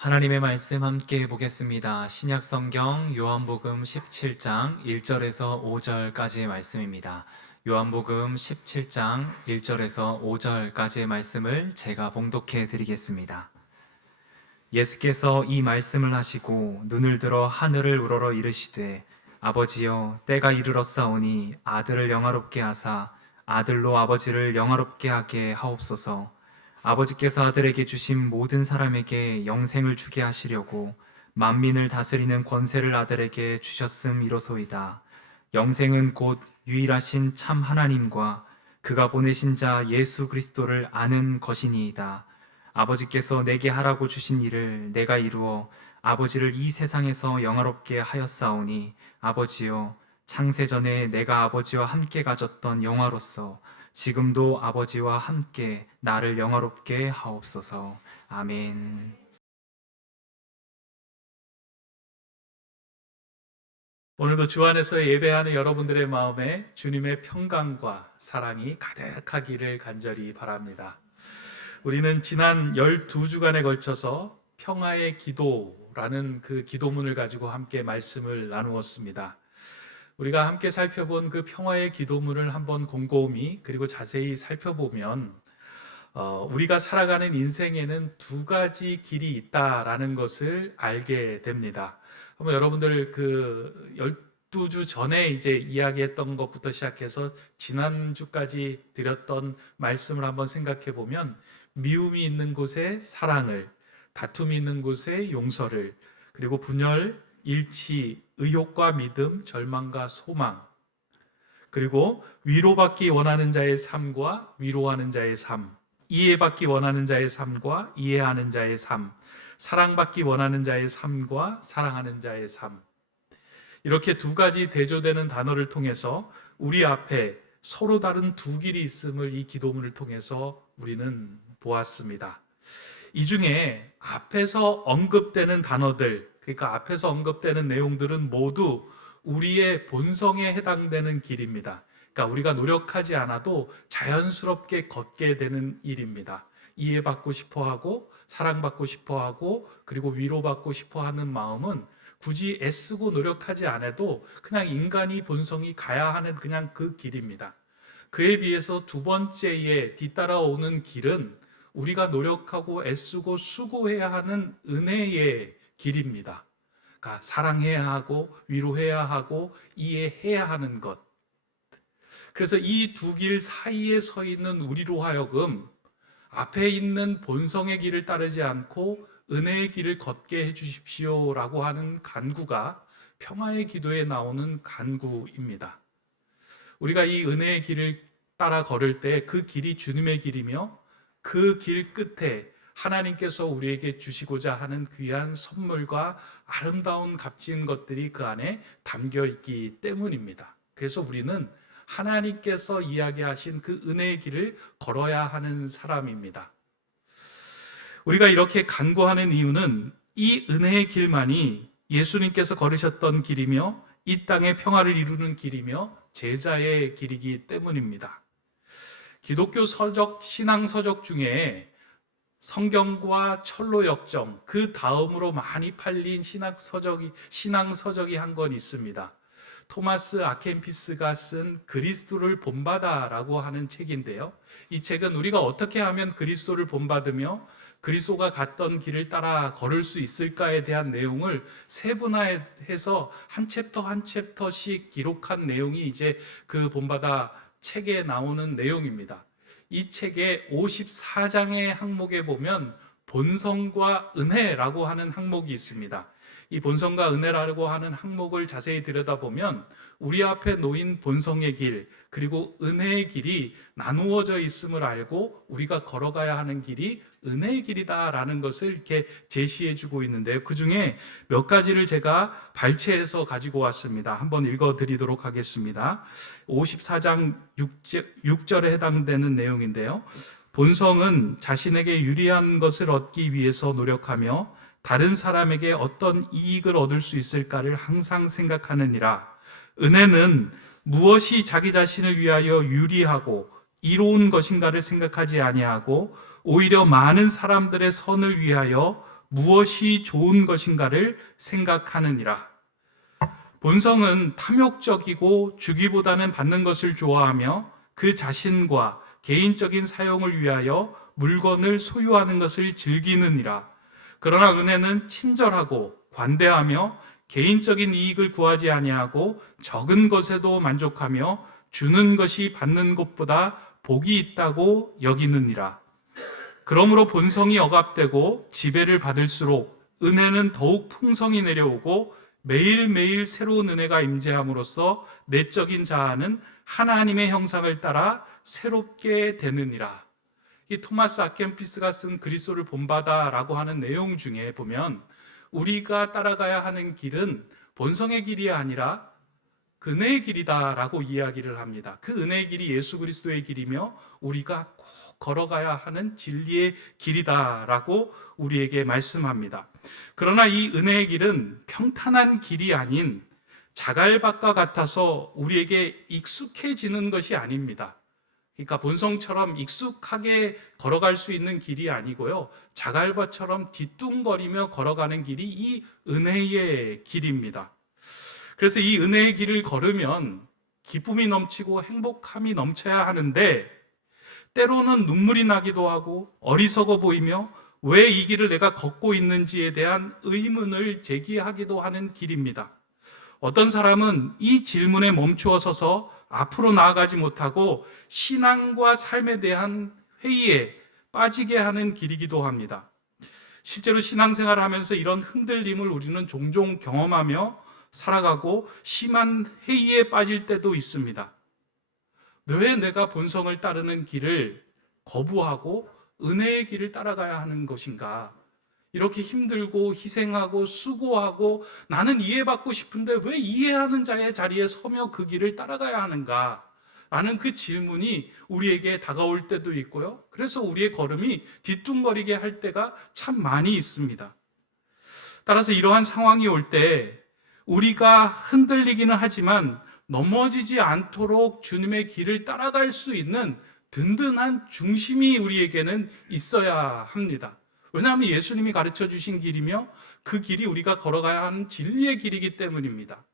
하나님의 말씀 함께 보겠습니다. 신약 성경 요한복음 17장 1절에서 5절까지의 말씀입니다. 요한복음 17장 1절에서 5절까지의 말씀을 제가 봉독해 드리겠습니다. 예수께서 이 말씀을 하시고 눈을 들어 하늘을 우러러 이르시되 아버지여 때가 이르렀사오니 아들을 영화롭게 하사 아들로 아버지를 영화롭게 하게 하옵소서. 아버지께서 아들에게 주신 모든 사람에게 영생을 주게 하시려고 만민을 다스리는 권세를 아들에게 주셨음이로소이다. 영생은 곧 유일하신 참 하나님과 그가 보내신 자 예수 그리스도를 아는 것이니이다. 아버지께서 내게 하라고 주신 일을 내가 이루어 아버지를 이 세상에서 영화롭게 하였사오니 아버지여 창세전에 내가 아버지와 함께 가졌던 영화로서 지금도 아버지와 함께 나를 영화롭게 하옵소서. 아멘. 오늘도 주 안에서 예배하는 여러분들의 마음에 주님의 평강과 사랑이 가득하기를 간절히 바랍니다. 우리는 지난 12주간에 걸쳐서 평화의 기도라는 그 기도문을 가지고 함께 말씀을 나누었습니다. 우리가 함께 살펴본 그 평화의 기도문을 한번 곰곰이 그리고 자세히 살펴보면 우리가 살아가는 인생에는 두 가지 길이 있다라는 것을 알게 됩니다. 한번 여러분들 그 12주 전에 이제 이야기했던 것부터 시작해서 지난주까지 드렸던 말씀을 한번 생각해 보면 미움이 있는 곳에 사랑을, 다툼이 있는 곳에 용서를, 그리고 분열, 일치, 의욕과 믿음, 절망과 소망, 그리고 위로받기 원하는 자의 삶과 위로하는 자의 삶, 이해받기 원하는 자의 삶과 이해하는 자의 삶, 사랑받기 원하는 자의 삶과 사랑하는 자의 삶, 이렇게 두 가지 대조되는 단어를 통해서 우리 앞에 서로 다른 두 길이 있음을 이 기도문을 통해서 우리는 보았습니다. 이 중에 앞에서 언급되는 단어들, 그러니까 앞에서 언급되는 내용들은 모두 우리의 본성에 해당되는 길입니다. 그러니까 우리가 노력하지 않아도 자연스럽게 걷게 되는 일입니다. 이해받고 싶어하고 사랑받고 싶어하고 그리고 위로받고 싶어하는 마음은 굳이 애쓰고 노력하지 않아도 그냥 인간이 본성이 가야 하는 그냥 그 길입니다. 그에 비해서 두 번째에 뒤따라오는 길은 우리가 노력하고 애쓰고 수고해야 하는 은혜의 길입니다. 그러니까 사랑해야 하고 위로해야 하고 이해해야 하는 것. 그래서 이 두 길 사이에 서 있는 우리로 하여금 앞에 있는 본성의 길을 따르지 않고 은혜의 길을 걷게 해주십시오라고 하는 간구가 평화의 기도에 나오는 간구입니다. 우리가 이 은혜의 길을 따라 걸을 때 그 길이 주님의 길이며 그 길 끝에 하나님께서 우리에게 주시고자 하는 귀한 선물과 아름다운 값진 것들이 그 안에 담겨 있기 때문입니다. 그래서 우리는 하나님께서 이야기하신 그 은혜의 길을 걸어야 하는 사람입니다. 우리가 이렇게 간구하는 이유는 이 은혜의 길만이 예수님께서 걸으셨던 길이며 이 땅의 평화를 이루는 길이며 제자의 길이기 때문입니다. 기독교 서적, 신앙 서적 중에 성경과 철로 역정, 그 다음으로 많이 팔린 신앙 서적이 한 권 있습니다. 토마스 아켄피스가 쓴 그리스도를 본받아라고 하는 책인데요. 이 책은 우리가 어떻게 하면 그리스도를 본받으며 그리스도가 갔던 길을 따라 걸을 수 있을까에 대한 내용을 세분화해서 한 챕터 한 챕터씩 기록한 내용이 이제 그 본받아 책에 나오는 내용입니다. 이 책의 54장의 항목에 보면 본성과 은혜라고 하는 항목이 있습니다. 이 본성과 은혜라고 하는 항목을 자세히 들여다보면 우리 앞에 놓인 본성의 길 그리고 은혜의 길이 나누어져 있음을 알고 우리가 걸어가야 하는 길이 은혜의 길이다라는 것을 이렇게 제시해 주고 있는데요. 그 중에 몇 가지를 제가 발췌해서 가지고 왔습니다. 한번 읽어드리도록 하겠습니다. 54장 6절에 해당되는 내용인데요. 본성은 자신에게 유리한 것을 얻기 위해서 노력하며 다른 사람에게 어떤 이익을 얻을 수 있을까를 항상 생각하느니라. 은혜는 무엇이 자기 자신을 위하여 유리하고 이로운 것인가를 생각하지 아니하고 오히려 많은 사람들의 선을 위하여 무엇이 좋은 것인가를 생각하느니라. 본성은 탐욕적이고 주기보다는 받는 것을 좋아하며 그 자신과 개인적인 사용을 위하여 물건을 소유하는 것을 즐기느니라. 그러나 은혜는 친절하고 관대하며 개인적인 이익을 구하지 아니하고 적은 것에도 만족하며 주는 것이 받는 것보다 복이 있다고 여기느니라. 그러므로 본성이 억압되고 지배를 받을수록 은혜는 더욱 풍성히 내려오고 매일매일 새로운 은혜가 임재함으로써 내적인 자아는 하나님의 형상을 따라 새롭게 되느니라. 이 토마스 아켄피스가 쓴 그리스도를 본받아라고 하는 내용 중에 보면 우리가 따라가야 하는 길은 본성의 길이 아니라 은혜의 길이다라고 이야기를 합니다. 그 은혜의 길이 예수 그리스도의 길이며 우리가 꼭 걸어가야 하는 진리의 길이다라고 우리에게 말씀합니다. 그러나 이 은혜의 길은 평탄한 길이 아닌 자갈밭과 같아서 우리에게 익숙해지는 것이 아닙니다. 그러니까 본성처럼 익숙하게 걸어갈 수 있는 길이 아니고요. 자갈밭처럼 뒤뚱거리며 걸어가는 길이 이 은혜의 길입니다. 그래서 이 은혜의 길을 걸으면 기쁨이 넘치고 행복함이 넘쳐야 하는데 때로는 눈물이 나기도 하고 어리석어 보이며 왜 이 길을 내가 걷고 있는지에 대한 의문을 제기하기도 하는 길입니다. 어떤 사람은 이 질문에 멈추어 서서 앞으로 나아가지 못하고 신앙과 삶에 대한 회의에 빠지게 하는 길이기도 합니다. 실제로 신앙생활을 하면서 이런 흔들림을 우리는 종종 경험하며 살아가고 심한 회의에 빠질 때도 있습니다. 왜 내가 본성을 따르는 길을 거부하고 은혜의 길을 따라가야 하는 것인가? 이렇게 힘들고 희생하고 수고하고 나는 이해받고 싶은데 왜 이해하는 자의 자리에 서며 그 길을 따라가야 하는가? 라는 그 질문이 우리에게 다가올 때도 있고요. 그래서 우리의 걸음이 뒤뚱거리게 할 때가 참 많이 있습니다. 따라서 이러한 상황이 올 때 우리가 흔들리기는 하지만 넘어지지 않도록 주님의 길을 따라갈 수 있는 든든한 중심이 우리에게는 있어야 합니다. 왜냐하면 예수님이 가르쳐 주신 길이며 그 길이 우리가 걸어가야 하는 진리의 길이기 때문입니다.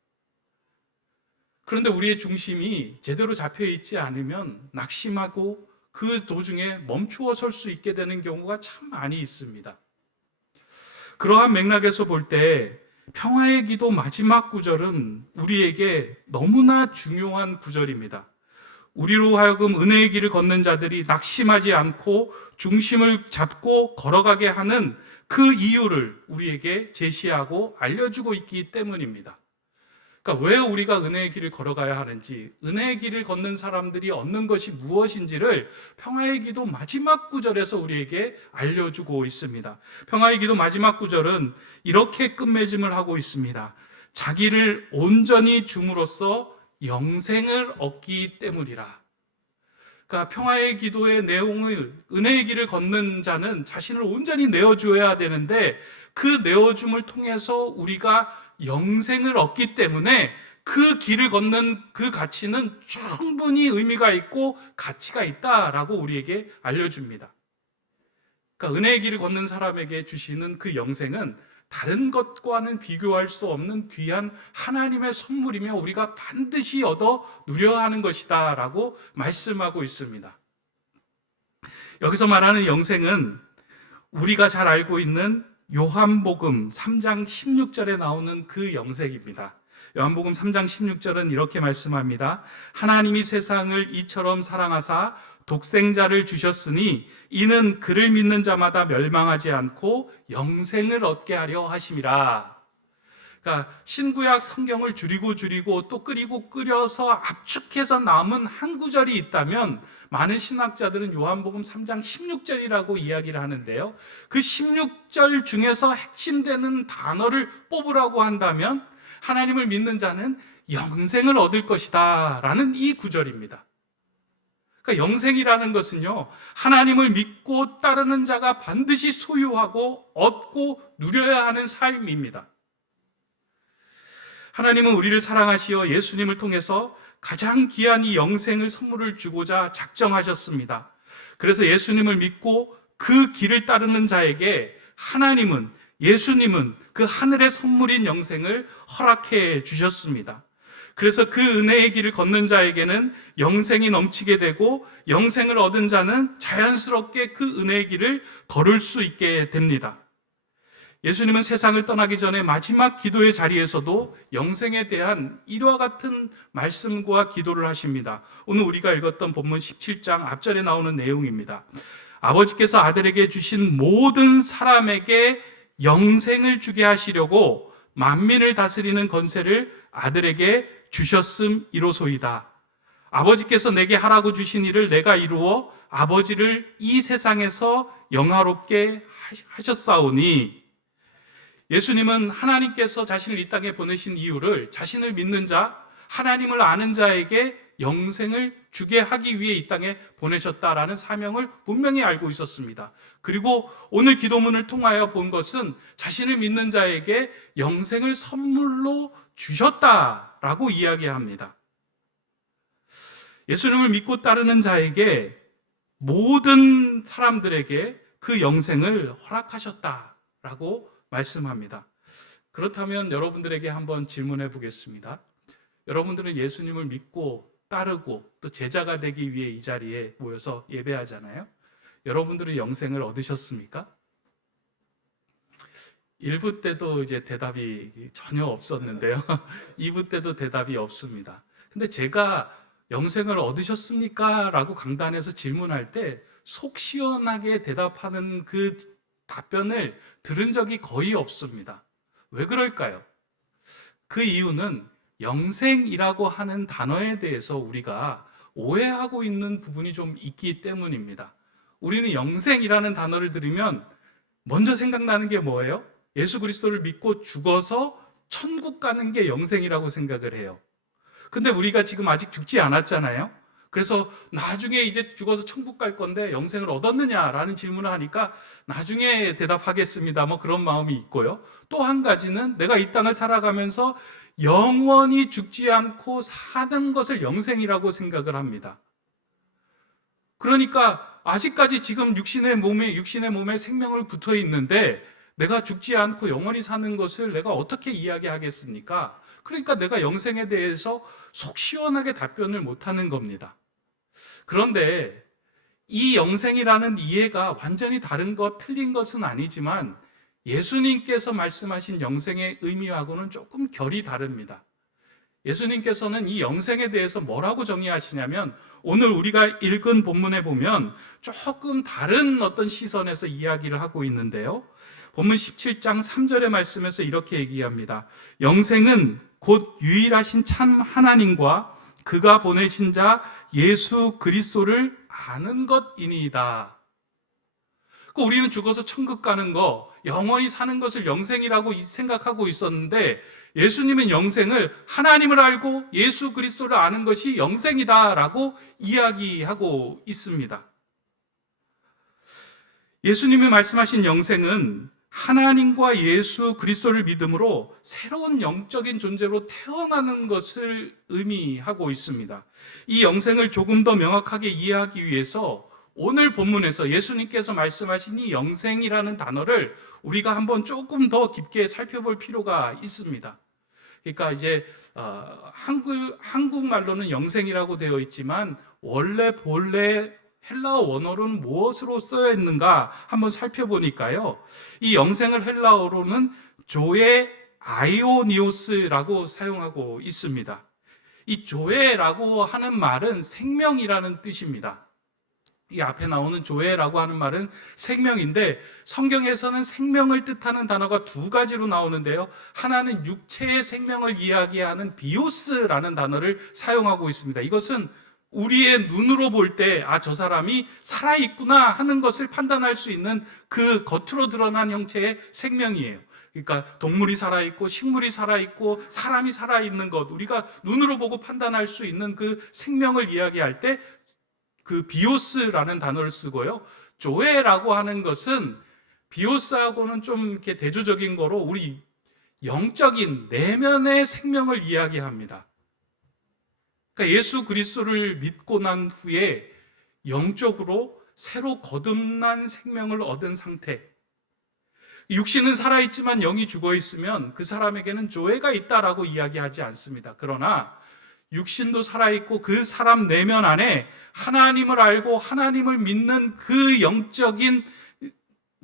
그런데 우리의 중심이 제대로 잡혀 있지 않으면 낙심하고 그 도중에 멈추어 설 수 있게 되는 경우가 참 많이 있습니다. 그러한 맥락에서 볼 때 평화의 기도 마지막 구절은 우리에게 너무나 중요한 구절입니다. 우리로 하여금 은혜의 길을 걷는 자들이 낙심하지 않고 중심을 잡고 걸어가게 하는 그 이유를 우리에게 제시하고 알려주고 있기 때문입니다. 그러니까 왜 우리가 은혜의 길을 걸어가야 하는지, 은혜의 길을 걷는 사람들이 얻는 것이 무엇인지를 평화의 기도 마지막 구절에서 우리에게 알려주고 있습니다. 평화의 기도 마지막 구절은 이렇게 끝맺음을 하고 있습니다. 자기를 온전히 줌으로써 영생을 얻기 때문이라. 그러니까 평화의 기도의 내용을, 은혜의 길을 걷는 자는 자신을 온전히 내어주어야 되는데 그 내어줌을 통해서 우리가 영생을 얻기 때문에 그 길을 걷는 그 가치는 충분히 의미가 있고 가치가 있다라고 우리에게 알려줍니다. 그러니까 은혜의 길을 걷는 사람에게 주시는 그 영생은 다른 것과는 비교할 수 없는 귀한 하나님의 선물이며 우리가 반드시 얻어 누려야 하는 것이다 라고 말씀하고 있습니다. 여기서 말하는 영생은 우리가 잘 알고 있는 요한복음 3장 16절에 나오는 그 영생입니다. 요한복음 3장 16절은 이렇게 말씀합니다. 하나님이 세상을 이처럼 사랑하사 독생자를 주셨으니 이는 그를 믿는 자마다 멸망하지 않고 영생을 얻게 하려 하심이라. 그러니까 신구약 성경을 줄이고 또 끓여서 압축해서 남은 한 구절이 있다면 많은 신학자들은 요한복음 3장 16절이라고 이야기를 하는데요. 그 16절 중에서 핵심되는 단어를 뽑으라고 한다면 하나님을 믿는 자는 영생을 얻을 것이다 라는 이 구절입니다. 그러니까 영생이라는 것은요, 하나님을 믿고 따르는 자가 반드시 소유하고 얻고 누려야 하는 삶입니다. 하나님은 우리를 사랑하시어 예수님을 통해서 가장 귀한 이 영생을 선물을 주고자 작정하셨습니다. 그래서 예수님을 믿고 그 길을 따르는 자에게 하나님은 예수님은 그 하늘의 선물인 영생을 허락해 주셨습니다. 그래서 그 은혜의 길을 걷는 자에게는 영생이 넘치게 되고 영생을 얻은 자는 자연스럽게 그 은혜의 길을 걸을 수 있게 됩니다. 예수님은 세상을 떠나기 전에 마지막 기도의 자리에서도 영생에 대한 이와 같은 말씀과 기도를 하십니다. 오늘 우리가 읽었던 본문 17장 앞절에 나오는 내용입니다. 아버지께서 아들에게 주신 모든 사람에게 영생을 주게 하시려고 만민을 다스리는 권세를 아들에게 주셨음이로소이다. 아버지께서 내게 하라고 주신 일을 내가 이루어 아버지를 이 세상에서 영화롭게 하셨사오니, 예수님은 하나님께서 자신을 이 땅에 보내신 이유를 자신을 믿는 자, 하나님을 아는 자에게 영생을 주게 하기 위해 이 땅에 보내셨다라는 사명을 분명히 알고 있었습니다. 그리고 오늘 기도문을 통하여 본 것은 자신을 믿는 자에게 영생을 선물로 주셨다라고 이야기합니다. 예수님을 믿고 따르는 자에게, 모든 사람들에게 그 영생을 허락하셨다라고 말씀합니다. 그렇다면 여러분들에게 한번 질문해 보겠습니다. 여러분들은 예수님을 믿고 따르고 또 제자가 되기 위해 이 자리에 모여서 예배하잖아요. 여러분들은 영생을 얻으셨습니까? 1부 때도 이제 대답이 전혀 없었는데요. 2부 때도 대답이 없습니다. 근데 제가 영생을 얻으셨습니까? 라고 강단에서 질문할 때 속 시원하게 대답하는 그 답변을 들은 적이 거의 없습니다. 왜 그럴까요? 그 이유는 영생이라고 하는 단어에 대해서 우리가 오해하고 있는 부분이 좀 있기 때문입니다. 우리는 영생이라는 단어를 들으면 먼저 생각나는 게 뭐예요? 예수 그리스도를 믿고 죽어서 천국 가는 게 영생이라고 생각을 해요. 근데 우리가 지금 아직 죽지 않았잖아요. 그래서 나중에 이제 죽어서 천국 갈 건데 영생을 얻었느냐라는 질문을 하니까 나중에 대답하겠습니다. 뭐 그런 마음이 있고요. 또 한 가지는 내가 이 땅을 살아가면서 영원히 죽지 않고 사는 것을 영생이라고 생각을 합니다. 그러니까 아직까지 지금 육신의 몸에 생명을 붙어 있는데 내가 죽지 않고 영원히 사는 것을 내가 어떻게 이야기하겠습니까? 그러니까 내가 영생에 대해서 속 시원하게 답변을 못하는 겁니다. 그런데 이 영생이라는 이해가 완전히 다른 것, 틀린 것은 아니지만 예수님께서 말씀하신 영생의 의미하고는 조금 결이 다릅니다. 예수님께서는 이 영생에 대해서 뭐라고 정의하시냐면, 오늘 우리가 읽은 본문에 보면 조금 다른 어떤 시선에서 이야기를 하고 있는데요. 본문 17장 3절의 말씀에서 이렇게 얘기합니다. 영생은 곧 유일하신 참 하나님과 그가 보내신 자 예수 그리스도를 아는 것이니이다. 우리는 죽어서 천국 가는 거, 영원히 사는 것을 영생이라고 생각하고 있었는데, 예수님은 영생을 하나님을 알고 예수 그리스도를 아는 것이 영생이다라고 이야기하고 있습니다. 예수님이 말씀하신 영생은 하나님과 예수 그리스도를 믿음으로 새로운 영적인 존재로 태어나는 것을 의미하고 있습니다. 이 영생을 조금 더 명확하게 이해하기 위해서 오늘 본문에서 예수님께서 말씀하신 이 영생이라는 단어를 우리가 한번 조금 더 깊게 살펴볼 필요가 있습니다. 그러니까 이제 한국말로는 영생이라고 되어 있지만 본래 헬라어 원어로는 무엇으로 쓰여 있는가 한번 살펴보니까요. 이 영생을 헬라어로는 조에 아이오니오스라고 사용하고 있습니다. 이 조에라고 하는 말은 생명이라는 뜻입니다. 이 앞에 나오는 조에라고 하는 말은 생명인데, 성경에서는 생명을 뜻하는 단어가 두 가지로 나오는데요. 하나는 육체의 생명을 이야기하는 비오스라는 단어를 사용하고 있습니다. 이것은 우리의 눈으로 볼 때, 저 사람이 살아있구나 하는 것을 판단할 수 있는 그 겉으로 드러난 형체의 생명이에요. 그러니까 동물이 살아있고 식물이 살아있고 사람이 살아있는 것, 우리가 눈으로 보고 판단할 수 있는 그 생명을 이야기할 때 그 비오스라는 단어를 쓰고요. 조에라고 하는 것은 비오스하고는 좀 이렇게 대조적인 거로 우리 영적인 내면의 생명을 이야기합니다. 그러니까 예수 그리스도를 믿고 난 후에 영적으로 새로 거듭난 생명을 얻은 상태, 육신은 살아있지만 영이 죽어있으면 그 사람에게는 조회가 있다라고 이야기하지 않습니다. 그러나 육신도 살아있고 그 사람 내면 안에 하나님을 알고 하나님을 믿는 그 영적인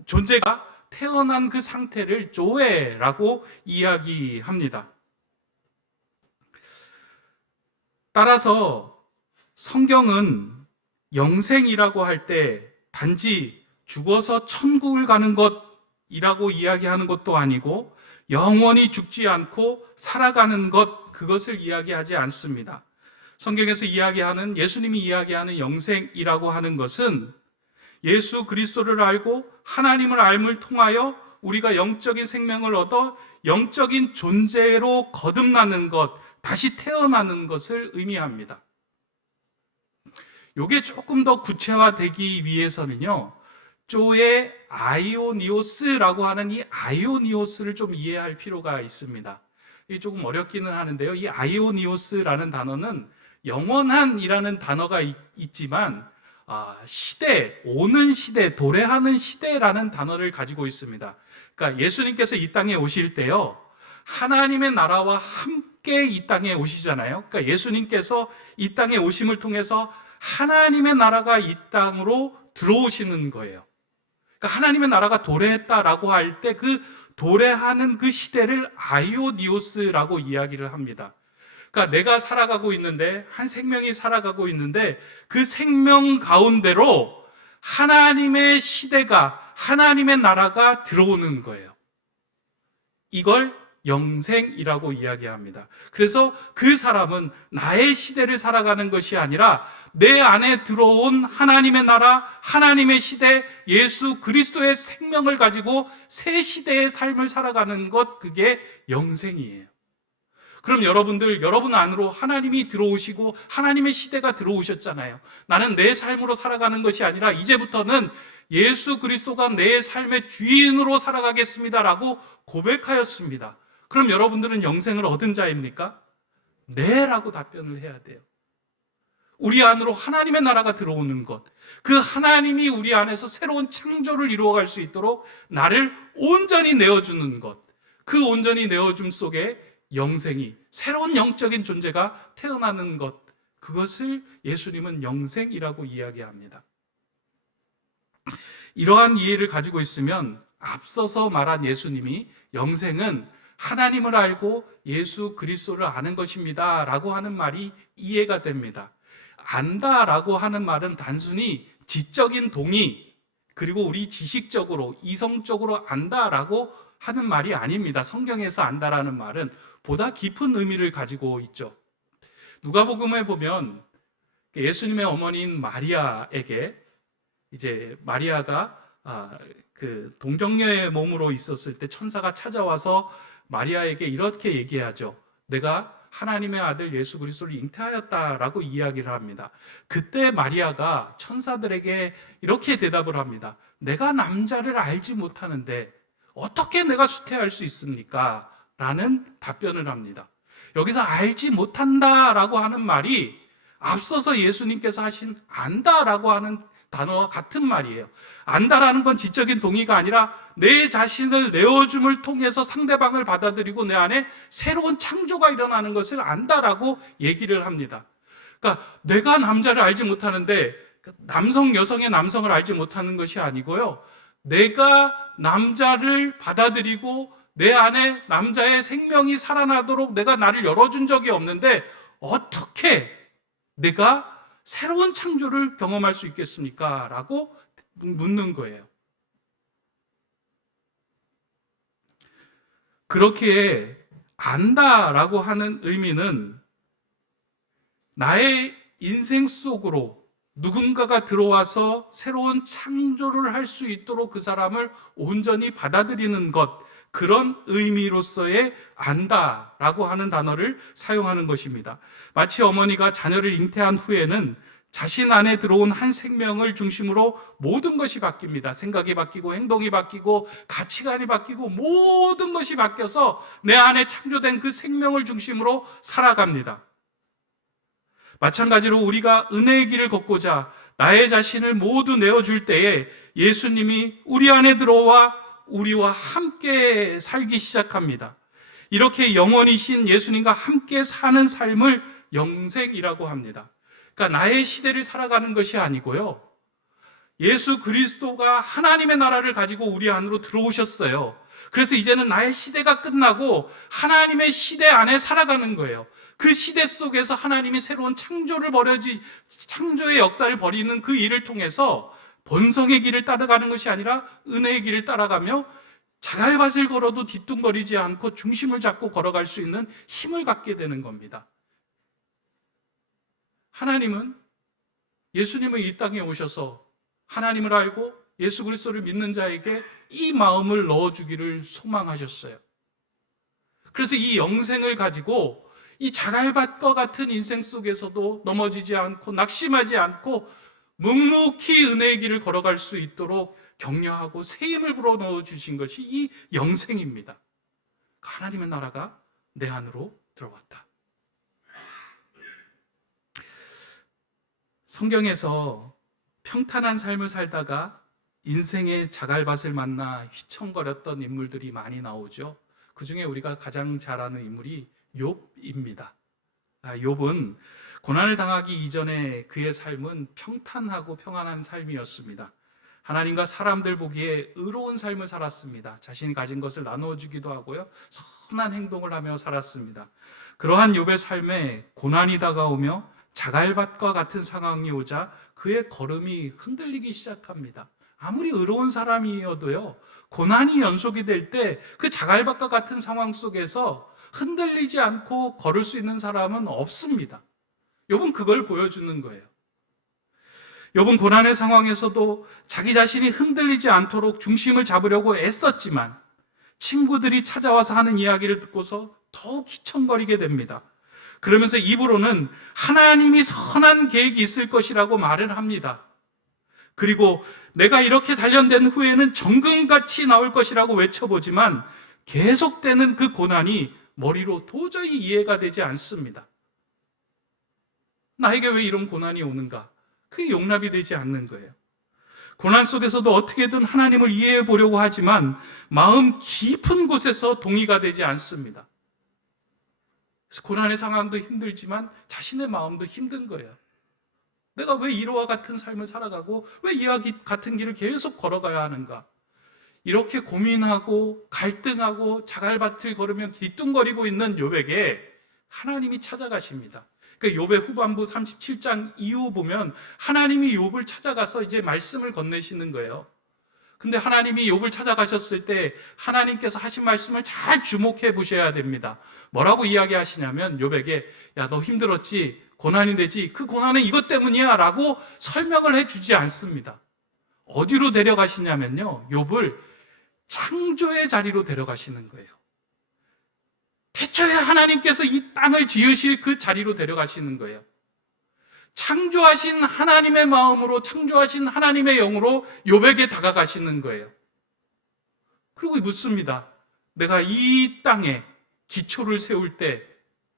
존재가 태어난 그 상태를 조회라고 이야기합니다. 따라서 성경은 영생이라고 할 때 단지 죽어서 천국을 가는 것이라고 이야기하는 것도 아니고 영원히 죽지 않고 살아가는 것, 그것을 이야기하지 않습니다. 성경에서 이야기하는, 예수님이 이야기하는 영생이라고 하는 것은 예수 그리스도를 알고 하나님을 알음을 통하여 우리가 영적인 생명을 얻어 영적인 존재로 거듭나는 것, 다시 태어나는 것을 의미합니다. 이게 조금 더 구체화되기 위해서는요, 조의 아이오니오스라고 하는 이 아이오니오스를 좀 이해할 필요가 있습니다. 이게 조금 어렵기는 하는데요, 이 아이오니오스라는 단어는 영원한이라는 단어가 있지만 시대, 오는 시대, 도래하는 시대라는 단어를 가지고 있습니다. 그러니까 예수님께서 이 땅에 오실 때요, 하나님의 나라와 함께 이 땅에 오시잖아요. 그러니까 예수님께서 이 땅에 오심을 통해서 하나님의 나라가 이 땅으로 들어오시는 거예요. 그러니까 하나님의 나라가 도래했다라고 할 때 그 도래하는 그 시대를 아이오니오스라고 이야기를 합니다. 그러니까 내가 살아가고 있는데, 한 생명이 살아가고 있는데 그 생명 가운데로 하나님의 시대가, 하나님의 나라가 들어오는 거예요. 이걸 영생이라고 이야기합니다. 그래서 그 사람은 나의 시대를 살아가는 것이 아니라 내 안에 들어온 하나님의 나라, 하나님의 시대, 예수 그리스도의 생명을 가지고 새 시대의 삶을 살아가는 것, 그게 영생이에요. 그럼 여러분 안으로 하나님이 들어오시고 하나님의 시대가 들어오셨잖아요. 나는 내 삶으로 살아가는 것이 아니라 이제부터는 예수 그리스도가 내 삶의 주인으로 살아가겠습니다라고 고백하였습니다. 그럼 여러분들은 영생을 얻은 자입니까? 네, 라고 답변을 해야 돼요. 우리 안으로 하나님의 나라가 들어오는 것, 그 하나님이 우리 안에서 새로운 창조를 이루어갈 수 있도록 나를 온전히 내어주는 것, 그 온전히 내어줌 속에 영생이, 새로운 영적인 존재가 태어나는 것, 그것을 예수님은 영생이라고 이야기합니다. 이러한 이해를 가지고 있으면 앞서서 말한 예수님이 영생은 하나님을 알고 예수 그리스도를 아는 것입니다 라고 하는 말이 이해가 됩니다. 안다라고 하는 말은 단순히 지적인 동의, 그리고 우리 지식적으로, 이성적으로 안다라고 하는 말이 아닙니다. 성경에서 안다라는 말은 보다 깊은 의미를 가지고 있죠. 누가복음에 보면 예수님의 어머니인 마리아에게, 이제 마리아가 그 동정녀의 몸으로 있었을 때 천사가 찾아와서 마리아에게 이렇게 얘기하죠. 내가 하나님의 아들 예수 그리스도를 잉태하였다라고 이야기를 합니다. 그때 마리아가 천사들에게 이렇게 대답을 합니다. 내가 남자를 알지 못하는데 어떻게 내가 수태할 수 있습니까? 라는 답변을 합니다. 여기서 알지 못한다라고 하는 말이 앞서서 예수님께서 하신 안다라고 하는 단어와 같은 말이에요. 안다라는 건 지적인 동의가 아니라 내 자신을 내어줌을 통해서 상대방을 받아들이고 내 안에 새로운 창조가 일어나는 것을 안다라고 얘기를 합니다. 그러니까 내가 남자를 알지 못하는데 여성의 남성을 알지 못하는 것이 아니고요. 내가 남자를 받아들이고 내 안에 남자의 생명이 살아나도록 내가 나를 열어준 적이 없는데 어떻게 내가 새로운 창조를 경험할 수 있겠습니까? 라고 묻는 거예요. 그렇게 안다라고 하는 의미는 나의 인생 속으로 누군가가 들어와서 새로운 창조를 할 수 있도록 그 사람을 온전히 받아들이는 것, 그런 의미로서의 안다라고 하는 단어를 사용하는 것입니다. 마치 어머니가 자녀를 잉태한 후에는 자신 안에 들어온 한 생명을 중심으로 모든 것이 바뀝니다. 생각이 바뀌고 행동이 바뀌고 가치관이 바뀌고 모든 것이 바뀌어서 내 안에 창조된 그 생명을 중심으로 살아갑니다. 마찬가지로 우리가 은혜의 길을 걷고자 나의 자신을 모두 내어줄 때에 예수님이 우리 안에 들어와 우리와 함께 살기 시작합니다. 이렇게 영원이신 예수님과 함께 사는 삶을 영생이라고 합니다. 그러니까 나의 시대를 살아가는 것이 아니고요. 예수 그리스도가 하나님의 나라를 가지고 우리 안으로 들어오셨어요. 그래서 이제는 나의 시대가 끝나고 하나님의 시대 안에 살아가는 거예요. 그 시대 속에서 하나님이 새로운 창조의 역사를 벌이는 그 일을 통해서 본성의 길을 따라가는 것이 아니라 은혜의 길을 따라가며 자갈밭을 걸어도 뒤뚱거리지 않고 중심을 잡고 걸어갈 수 있는 힘을 갖게 되는 겁니다. 하나님은 예수님은 이 땅에 오셔서 하나님을 알고 예수 그리스도를 믿는 자에게 이 마음을 넣어주기를 소망하셨어요. 그래서 이 영생을 가지고 이 자갈밭과 같은 인생 속에서도 넘어지지 않고 낙심하지 않고 묵묵히 은혜의 길을 걸어갈 수 있도록 격려하고 새 힘을 불어넣어 주신 것이 이 영생입니다. 하나님의 나라가 내 안으로 들어왔다. 성경에서 평탄한 삶을 살다가 인생의 자갈밭을 만나 휘청거렸던 인물들이 많이 나오죠. 그 중에 우리가 가장 잘 아는 인물이 욥입니다. 욥은 고난을 당하기 이전에 그의 삶은 평탄하고 평안한 삶이었습니다. 하나님과 사람들 보기에 의로운 삶을 살았습니다. 자신이 가진 것을 나누어주기도 하고요. 선한 행동을 하며 살았습니다. 그러한 욥의 삶에 고난이 다가오며 자갈밭과 같은 상황이 오자 그의 걸음이 흔들리기 시작합니다. 아무리 의로운 사람이어도요, 고난이 연속이 될 때 그 자갈밭과 같은 상황 속에서 흔들리지 않고 걸을 수 있는 사람은 없습니다. 욥은 그걸 보여주는 거예요. 욥은 고난의 상황에서도 자기 자신이 흔들리지 않도록 중심을 잡으려고 애썼지만 친구들이 찾아와서 하는 이야기를 듣고서 더욱 휘청거리게 됩니다. 그러면서 입으로는 하나님이 선한 계획이 있을 것이라고 말을 합니다. 그리고 내가 이렇게 단련된 후에는 정금같이 나올 것이라고 외쳐보지만 계속되는 그 고난이 머리로 도저히 이해가 되지 않습니다. 나에게 왜 이런 고난이 오는가? 그게 용납이 되지 않는 거예요. 고난 속에서도 어떻게든 하나님을 이해해 보려고 하지만 마음 깊은 곳에서 동의가 되지 않습니다. 그래서 고난의 상황도 힘들지만 자신의 마음도 힘든 거예요. 내가 왜 이와 같은 삶을 살아가고 왜 이와 같은 길을 계속 걸어가야 하는가? 이렇게 고민하고 갈등하고 자갈밭을 걸으며 뒤뚱거리고 있는 욥에게 하나님이 찾아가십니다. 그러니까 욥의 후반부 37장 이후 보면 하나님이 욥을 찾아가서 이제 말씀을 건네시는 거예요. 근데 하나님이 욥을 찾아가셨을 때 하나님께서 하신 말씀을 잘 주목해 보셔야 됩니다. 뭐라고 이야기하시냐면 욥에게 야, 너 힘들었지? 고난이 되지? 그 고난은 이것 때문이야 라고 설명을 해주지 않습니다. 어디로 데려가시냐면요, 욥을 창조의 자리로 데려가시는 거예요. 태초에 하나님께서 이 땅을 지으실 그 자리로 데려가시는 거예요. 창조하신 하나님의 마음으로, 창조하신 하나님의 영으로 욥에게 다가가시는 거예요. 그리고 묻습니다. 내가 이 땅에 기초를 세울 때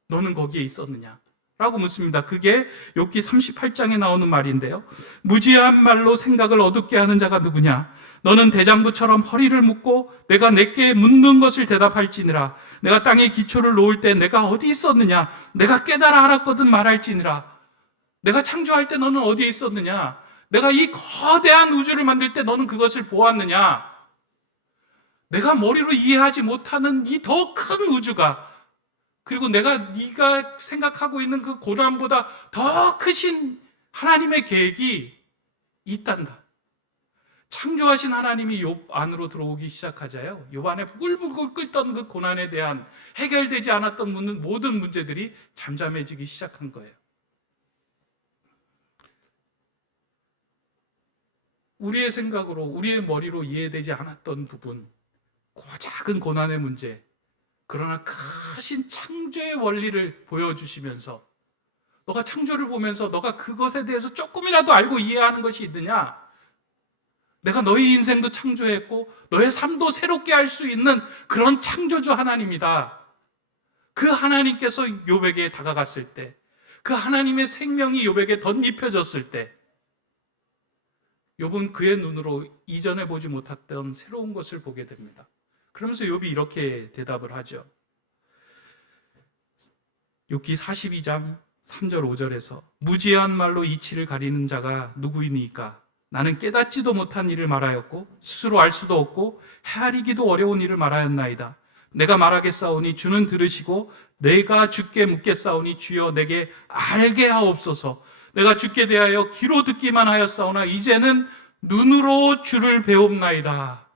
너는 거기에 있었느냐? 라고 묻습니다. 그게 욥기 38장에 나오는 말인데요. 무지한 말로 생각을 어둡게 하는 자가 누구냐? 너는 대장부처럼 허리를 묶고 내가 내게 묻는 것을 대답할지니라. 내가 땅에 기초를 놓을 때 내가 어디 있었느냐? 내가 깨달아 알았거든 말할지니라. 내가 창조할 때 너는 어디에 있었느냐? 내가 이 거대한 우주를 만들 때 너는 그것을 보았느냐? 내가 머리로 이해하지 못하는 이 더 큰 우주가, 그리고 네가 생각하고 있는 그 고난보다 더 크신 하나님의 계획이 있단다. 창조하신 하나님이 욥 안으로 들어오기 시작하자요, 욥 안에 부글부글 끓던 그 고난에 대한 해결되지 않았던 모든 문제들이 잠잠해지기 시작한 거예요. 우리의 생각으로, 우리의 머리로 이해되지 않았던 부분, 그 작은 고난의 문제, 그러나 크신 창조의 원리를 보여주시면서 너가 창조를 보면서 너가 그것에 대해서 조금이라도 알고 이해하는 것이 있느냐? 내가 너의 인생도 창조했고 너의 삶도 새롭게 할 수 있는 그런 창조주 하나님이다. 그 하나님께서 욥에게 다가갔을 때, 그 하나님의 생명이 욥에게 덧입혀졌을 때 욥은 그의 눈으로 이전에 보지 못했던 새로운 것을 보게 됩니다. 그러면서 욥이 이렇게 대답을 하죠. 욥기 42장 3절 5절에서 무지한 말로 이치를 가리는 자가 누구이니까 나는 깨닫지도 못한 일을 말하였고 스스로 알 수도 없고 헤아리기도 어려운 일을 말하였나이다. 내가 말하겠사오니 주는 들으시고 내가 주께 묻겠사오니 주여 내게 알게 하옵소서. 내가 주께 대하여 귀로 듣기만 하였사오나 이제는 눈으로 주를 배웁나이다.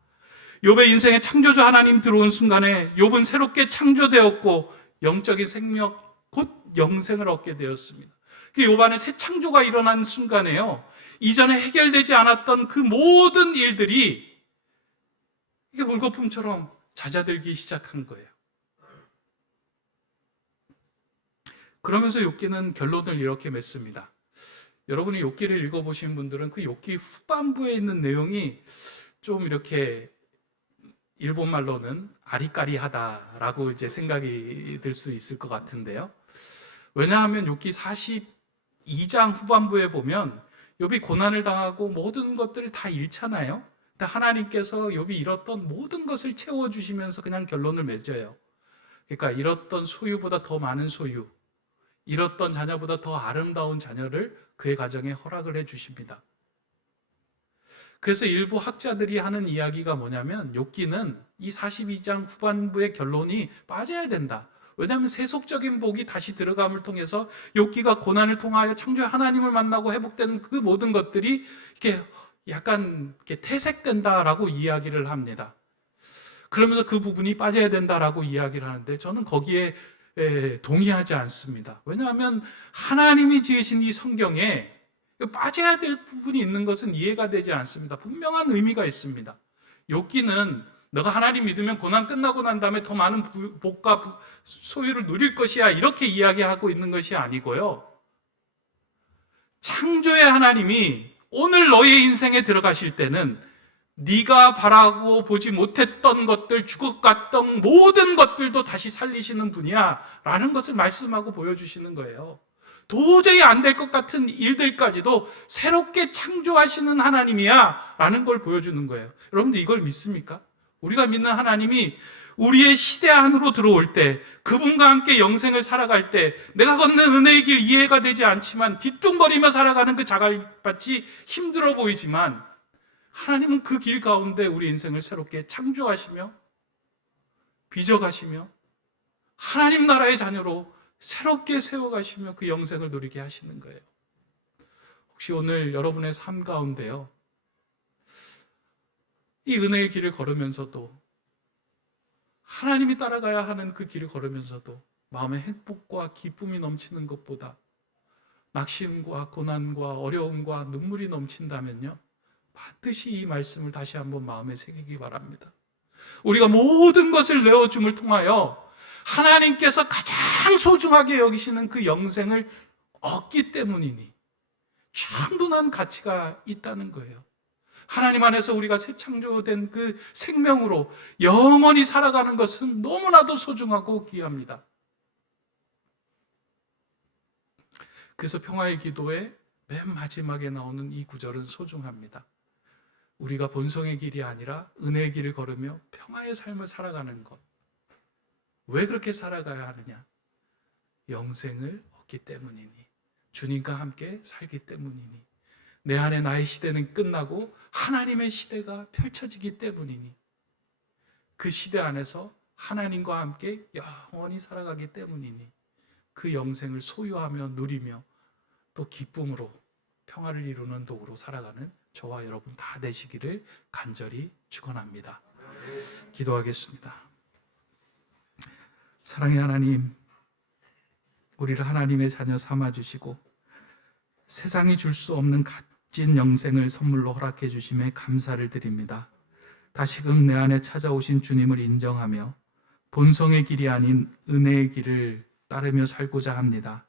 욥의 인생에 창조주 하나님 들어온 순간에 욥은 새롭게 창조되었고 영적인 생명 곧 영생을 얻게 되었습니다. 욥 안에 새 창조가 일어난 순간에요, 이전에 해결되지 않았던 그 모든 일들이 이게 물거품처럼 잦아들기 시작한 거예요. 그러면서 욥기는 결론을 이렇게 맺습니다. 여러분이 욥기를 읽어보신 분들은 그 욥기 후반부에 있는 내용이 좀 이렇게 일본말로는 아리까리하다라고 이제 생각이 들 수 있을 것 같은데요. 왜냐하면 욥기 42장 후반부에 보면 욥이 고난을 당하고 모든 것들을 다 잃잖아요. 근데 하나님께서 욥이 잃었던 모든 것을 채워주시면서 그냥 결론을 맺어요. 그러니까 잃었던 소유보다 더 많은 소유, 잃었던 자녀보다 더 아름다운 자녀를 그의 가정에 허락을 해주십니다. 그래서 일부 학자들이 하는 이야기가 뭐냐면 욥기는 이 42장 후반부의 결론이 빠져야 된다. 왜냐하면 세속적인 복이 다시 들어감을 통해서 욥기가 고난을 통하여 창조의 하나님을 만나고 회복되는 그 모든 것들이 이렇게 약간 이렇게 퇴색된다라고 이야기를 합니다. 그러면서 그 부분이 빠져야 된다라고 이야기를 하는데 저는 거기에 동의하지 않습니다. 왜냐하면 하나님이 지으신 이 성경에 빠져야 될 부분이 있는 것은 이해가 되지 않습니다. 분명한 의미가 있습니다. 욥기는 너가 하나님 믿으면 고난 끝나고 난 다음에 더 많은 복과 소유를 누릴 것이야 이렇게 이야기하고 있는 것이 아니고요, 창조의 하나님이 오늘 너의 인생에 들어가실 때는 네가 바라고 보지 못했던 것들, 죽어갔던 모든 것들도 다시 살리시는 분이야 라는 것을 말씀하고 보여주시는 거예요. 도저히 안 될 것 같은 일들까지도 새롭게 창조하시는 하나님이야 라는 걸 보여주는 거예요. 여러분들 이걸 믿습니까? 우리가 믿는 하나님이 우리의 시대 안으로 들어올 때, 그분과 함께 영생을 살아갈 때 내가 걷는 은혜의 길 이해가 되지 않지만 뒤뚱거리며 살아가는 그 자갈밭이 힘들어 보이지만 하나님은 그 길 가운데 우리 인생을 새롭게 창조하시며 빚어가시며 하나님 나라의 자녀로 새롭게 세워가시며 그 영생을 누리게 하시는 거예요. 혹시 오늘 여러분의 삶 가운데요, 이 은혜의 길을 걸으면서도 하나님이 따라가야 하는 그 길을 걸으면서도 마음의 행복과 기쁨이 넘치는 것보다 낙심과 고난과 어려움과 눈물이 넘친다면요, 반드시 이 말씀을 다시 한번 마음에 새기기 바랍니다. 우리가 모든 것을 내어줌을 통하여 하나님께서 가장 소중하게 여기시는 그 영생을 얻기 때문이니 충분한 가치가 있다는 거예요. 하나님 안에서 우리가 새 창조된 그 생명으로 영원히 살아가는 것은 너무나도 소중하고 귀합니다. 그래서 평화의 기도의 맨 마지막에 나오는 이 구절은 소중합니다. 우리가 본성의 길이 아니라 은혜의 길을 걸으며 평화의 삶을 살아가는 것. 왜 그렇게 살아가야 하느냐? 영생을 얻기 때문이니, 주님과 함께 살기 때문이니, 내 안에 나의 시대는 끝나고 하나님의 시대가 펼쳐지기 때문이니, 그 시대 안에서 하나님과 함께 영원히 살아가기 때문이니 그 영생을 소유하며 누리며 또 기쁨으로 평화를 이루는 도구로 살아가는 저와 여러분 다 되시기를 간절히 축원합니다. 기도하겠습니다. 사랑의 하나님, 우리를 하나님의 자녀 삼아주시고 세상이 줄 수 없는 값진 영생을 선물로 허락해 주심에 감사를 드립니다. 다시금 내 안에 찾아오신 주님을 인정하며 본성의 길이 아닌 은혜의 길을 따르며 살고자 합니다.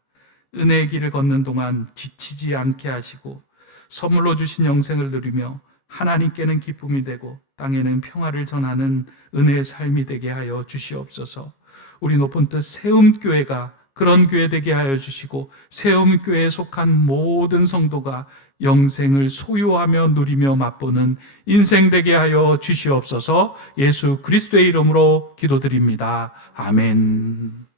은혜의 길을 걷는 동안 지치지 않게 하시고 선물로 주신 영생을 누리며 하나님께는 기쁨이 되고 땅에는 평화를 전하는 은혜의 삶이 되게 하여 주시옵소서. 우리 높은 뜻 세움교회가 그런 교회 되게 하여 주시고 세움교회에 속한 모든 성도가 영생을 소유하며 누리며 맛보는 인생 되게 하여 주시옵소서. 예수 그리스도의 이름으로 기도드립니다. 아멘.